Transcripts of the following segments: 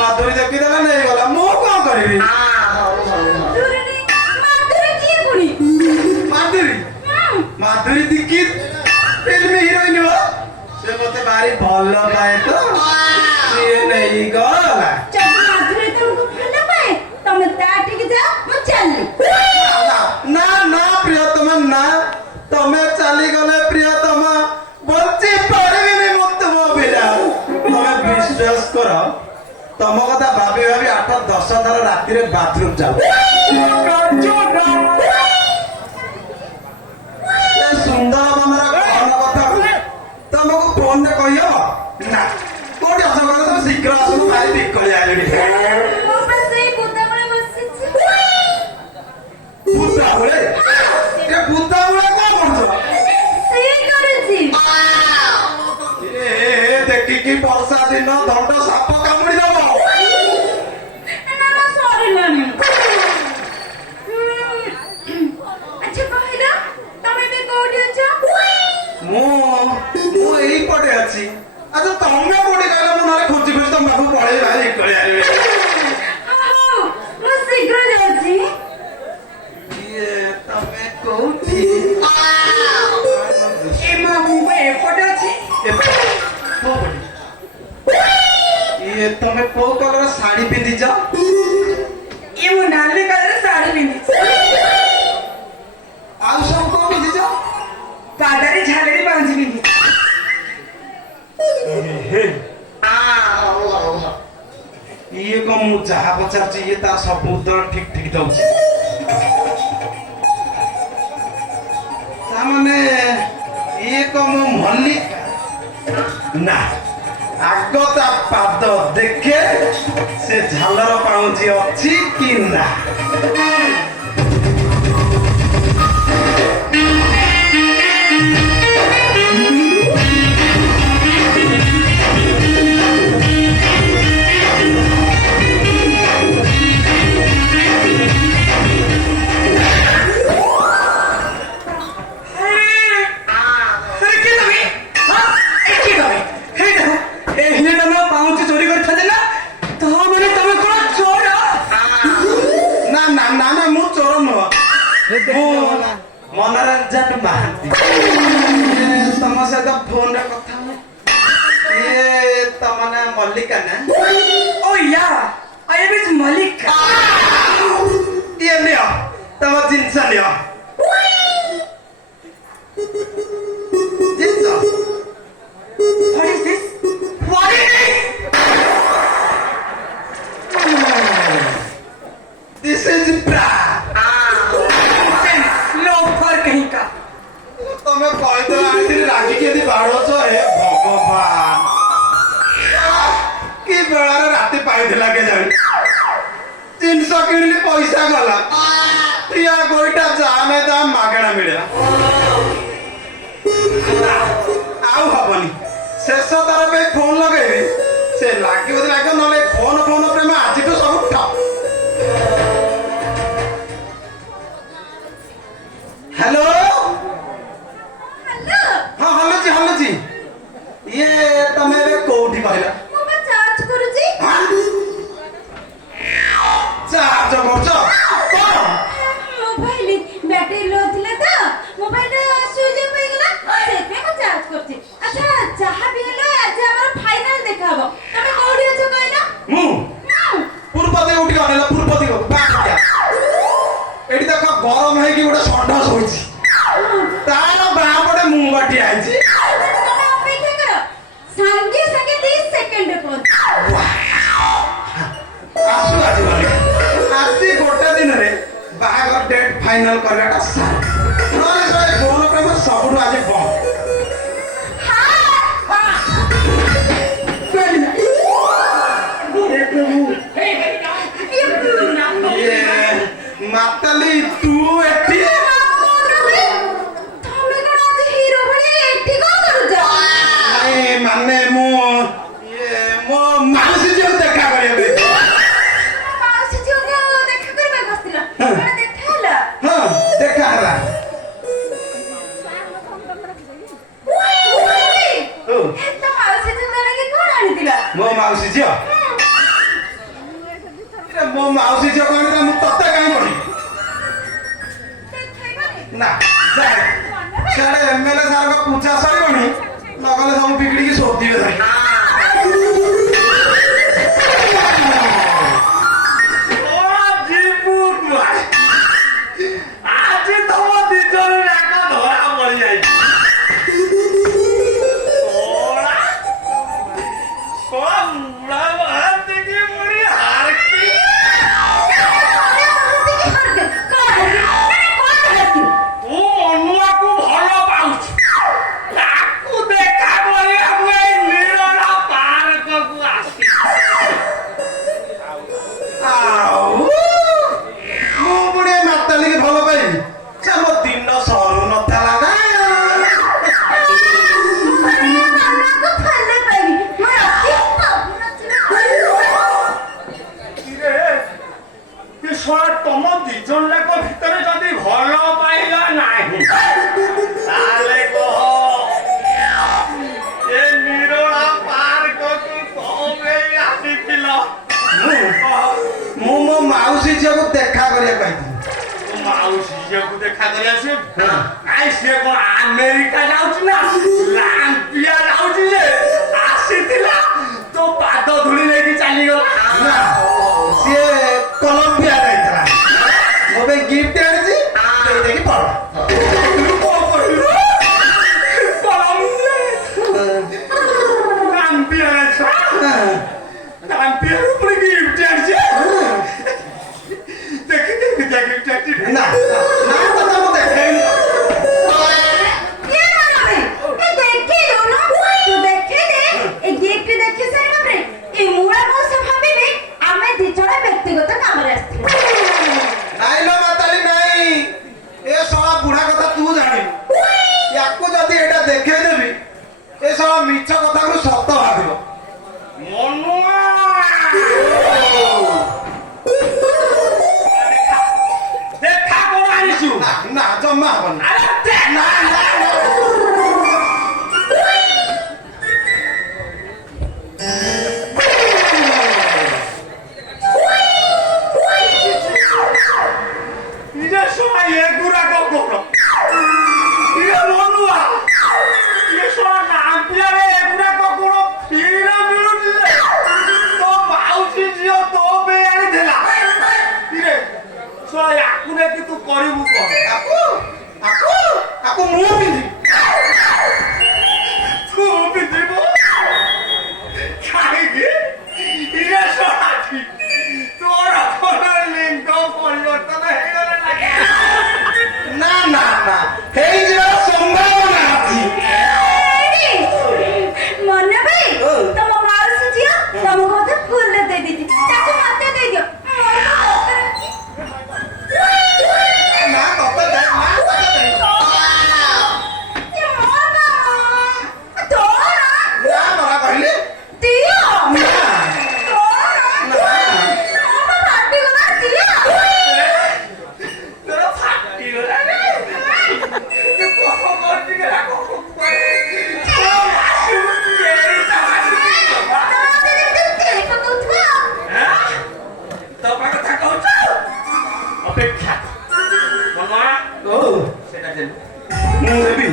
माधुरी देखी देला नहीं गला मु कौन करिवि माधुरी की पुणी माधुरी माधुरी दीक्षित फिल्म हीरोइन हो से मते भारी भलो पाए तो ये नहीं गला जब माधुरी तुमको भलो पाए तुम ताठी जा मु चली ना ना प्रियतमा ना तमे चली गले प्रियतमा बच्ची पड़ेगी नहीं मत मो बिना तमे विश्वास करो तम कथा भाभी भाभी 8-10 थर राति रे बाथरूम जाओ सुंदर मनर कौन कथा तुमको फोन रे कहियो ना कोडी असो कर तुम शीघ्र आसो भाई बिकली आइली मो बस ए बुद्धा बळे बसिछि बुद्धा बळे ए बुद्धा बळे कोन करछ से करछि ए देखि कि वर्षा दिन दंड साप कामुडी दबो ना सॉरी नानी अच्छा कहला तमे बे कोडी अछ मु एई पटे अछि अच्छा तमे कोडी कहला मु नाले खोजी खोजी त मगु पळे भाई बिकली आइली मु शीघ्र जाछि ये तमे कोठी ए मामू बे पटे अछि ये तमे को कलर साड़ी पिंदी जा ये मु नाले कलर साड़ी पिंदी आउ सब को पिंदी जा पादारी झालरी बांधी पिंदी ये को मु जहा पचार ये ता सब उत्तर ठीक ठीक दउछि ता माने ये को मु मल्लिक ना आगो ता पाद देखे से झालर पाउजी अछि कि ना मनोरंजन महांती तुम सहित फोन रे कथा ये तमने मल्लिका ना ओ या आई एम इज मल्लिका ये लियो तम जिंस लियो जिंस what is this what is this is ब्रा कहीं का तमे कहि तो आइथि रागी के दी बाड़ो छो हे भगवान की बेला रे राती पाई दिला के जानी 300 किनली पैसा गला प्रिया गोइटा जाने दा मागणा मिलला आउ हबनी शेष तार पे फोन लगेबी से लागी बदला के नले फोन प्रेम आज तो सब ठप हेलो हेलो हाँ हल्लो जी ये तमे बे कोठी कहला मो बा चार्ज करू जी चार्ज करछ कोन मोबाइल बैटरी लो थिला त मोबाइल स्विच ऑफ हो गेला से पे मो चार्ज करछि अच्छा जहां भी हेलो आज हमर फाइनल देखाबो तमे कोडी अछ कहला पूर्वती उठी गनेला पूर्वती को बाक एडी देखो गरम है कि गोटे संडस होइछि तार बापड़े मुंह बाटी आइछि तमे अपेक्षा करो संगे संगे 30 सेकंड पर आसु आज वाले आसी गोटे दिन रे बाहागर डेट फाइनल करवाटा सार नले सय फोन प्रेम सबुठु आज बम माताली तू एठी तमे कोन आज हीरो भली एठी को करू जा नहीं माने मो मानसी जी देखा करे माउसी जी को देखा करबे बसतिला तमे देखैला हां देखा हला ମୋ ମାଉସୀ ଝିଅ କହିଲେ ମୁଁ ତତେ କାହିଁ କହିବି ଦେଖେଇବନି ନା ସିଆଡେ ଏମଏଲଏ ସାରଙ୍କ ପୂଜା ସରିବଣି ନଗଲେ ସବୁ ବିଗିଡିକି ଶୋଧିବେ ଧରି ଆଜି ତମ ଦି ଜଣ ଯାକ ଧରା ପଡିଯାଇଛି ଆଉ ମୁଁ ପୁଣି ଏ ମାତାଲିକି ଭଲ ପାଇବି ସେ ମୋ ଦିନ ସରୁ ନଥିଲା ନା ତମ ଦି ଜଣ ଯାକ ଭିତରେ ଯଦି ଭଲ ପାଇଲା ନାହିଁ ତାହେଲେ କହ ଏ ନିରୋଳା ପାର୍କକୁ କଣ ଆସିଥିଲ ମୁଁ ମୋ ମାଉସୀ ଝିଅକୁ ଦେଖା କରିବାକୁ ପାଇଥିଲି ମାଉସୀ ଝିଅକୁ ଦେଖା କରି ଆସିବେ କାଇଁ ସିଏ କଣ ଆମେରିକା ଯାଉଛି ନା ଲାମ୍ପିଆ ଯାଉଛି ଯେ ଆସିଥିଲା ତୋ ପାଦ ଧୂଳି ନେଇକି ଚାଲିଗଲା ନା ସିଏ କଲମ୍ବିଆ ଯାଇଥିଲା ମୋ ପାଇଁ ଗିଫ୍ଟ ଆଣିଛି ଦେଇଦେଇକି ପଳ ନା କଥା ମୁଁ ଦେଖେଇନି ବ୍ୟକ୍ତିଗତ କାମରେ ଆସିଥିଲେ ନାଇଁ ଲୋ ମାତାଲି ନାଇଁ ଏ ଶଳା ବୁଢା କଥା ତୁ ଜାଣିବୁ ୟାକୁ ଯଦି ଏଇଟା ଦେଖେଇଦେବି ଏ ଶଳା ମିଛ କଥାକୁ ସତ ଭାବିବ ଦେଖା କଣ ଆଣିଛୁ ନା ନା ଜମା ହବନି ନା ନା ନିଜେ ଶଳା ଏଗୁରାକ କଣ ଇଏ ମନୁଆ ଇଏ ଶଳା ନାମ୍ପିଆରେ ଏଗୁରାକ କଣ ଫ୍ରିରେ ମିଳୁଛି ଯେ ତୋ ମାଉସୀ ଝିଅ ତୋ ପାଇଁ ଆଣିଥିଲା ଇରେ ଶଳା ୟାକୁ ନେଇକି ତୁ କରିବୁ କଣ ଆକୁ ମୁଁ ପିନ୍ଧିବି ତୁ ପିନ୍ଧିବୁ କାହିଁକି ଇଏ ଶଳା ତୋର କଣ ଲିଙ୍ଗ ପରିବର୍ତ୍ତନ ହେଇଗଲା ନା ନା ନା ହେଇଯିବାର ସମ୍ଭାବନା ଅଛି ମନେ ଭାଇ ତମ ମାଉସୀ ଝିଅ ତମକୁ ମତେ ଫୁଲ ଦେଇଦେଇଛି ତାକୁ ମତେ ଦେଇଦିଅ ନା ତତେ ଦେ ନା ତତେ ଦେ ନା ମରା କହିଲି ନା ତୋର ଫାଟିଗଲା ତୁ କଣ କରୁଛୁ କି ନା କଣ ତୋ ପାଖ କଥା କହୁଛୁ ଅପେକ୍ଷା ଓ ସେଟା ଦେଲୁ ମୁଁ ଦେବି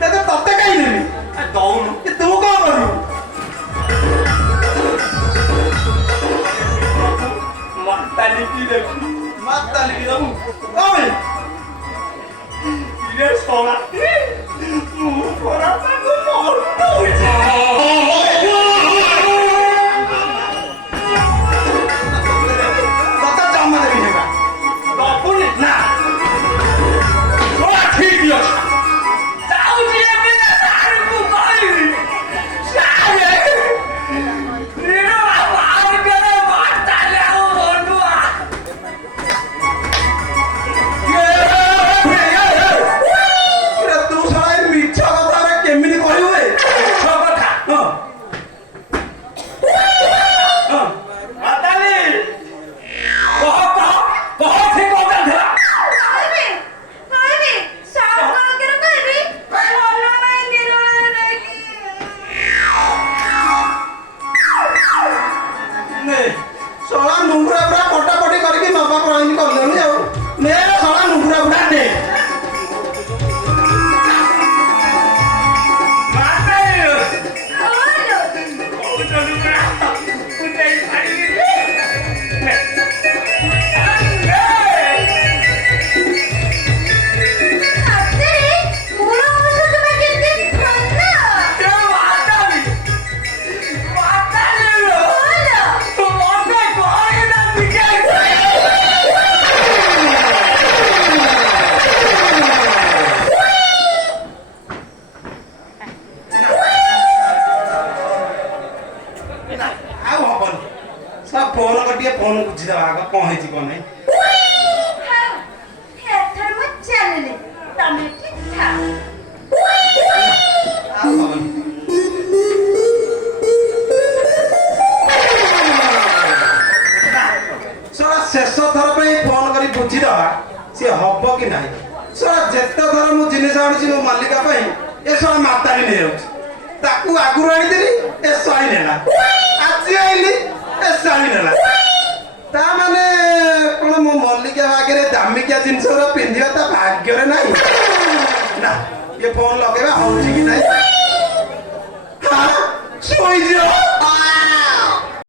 ତତେ କାହିଁ ଦେବି ଦଉନୁ ତୁ କଣ କରିବୁ ମତାଲି କି ଦେଖୁ ମାତାଲି କି ଦବୁ କଣ ଇରେ ଶଳା ମୁଁ ପରା ତାକୁ ମରୁଛି ତତେ ଜମା ଦେବି ହେବା ଦବୁନି ନା ଶଳା ଠିକ ଅଛି ଯାଉଛି ଏବେ ସାରକୁ କହିବି ସାରେ ନିରୋଳା ପାର୍କରେ ମାତାଲି ଆଉ ମନୁଆ ତୁ ଶଳା ମିଛ କଥାରେ କେମିତି କହିବୁ ମିଛ କଥା ଶଳା ନୁଙ୍ଗୁରା ପୁରା ପଟାପଟି କରିକି ନବା ପ୍ରଣୀତି କରିଦେଉନି ଆଉ ନେ ଶଳା ନୁଙ୍ଗୁରା ପୁରା ନେ ସତରେ ମୋର ଅବଶ୍ୟ ତୁମେ କେତେ ଭଲ ଆଉ ହବନି ସା ଫୋନ କରିଟିଏ ଫୋନ ବୁଝିଦେବା ଆଗ କଣ ହେଇଛି କଣ ନାହିଁ ହଉ ଏଥର ମୁଁ ଚାଲିଲି ତମେ ଏଠି ଥାଅ ଆଉ ହବନି ଶଳା ଶେଷ ଥର ପାଇଁ ଫୋନ କରି ବୁଝିଦେବା ସିଏ ହବ କି ନାହିଁ ଶଳା ଯେତେ ଥର ମୁଁ ଜିନିଷ ଆଣୁଛି ମୋ ମାଲିକା ପାଇଁ ଏ ଶଳା ମାତାଳି ନେଇଯାଉଛି ତାକୁ ଆଗରୁ ଆଣିଥିଲି ଏ ଶଳି ନେଲା ଆଜି ଆଇଲି ଏ ଶାଳି ନେଲା ତା ମାନେ କଣ ମୋ ମଲ୍ଲିକା ଭାଗ୍ୟରେ ଦାମିକିଆ ଜିନିଷ ଗୁରା ପିନ୍ଧିବା ତା ଭାଗ୍ୟରେ ନାହିଁ ନା ଏ ଫୋନ ଲଗେଇବା ହଉଛି କି ନାହିଁ ଶୋଇଯିବ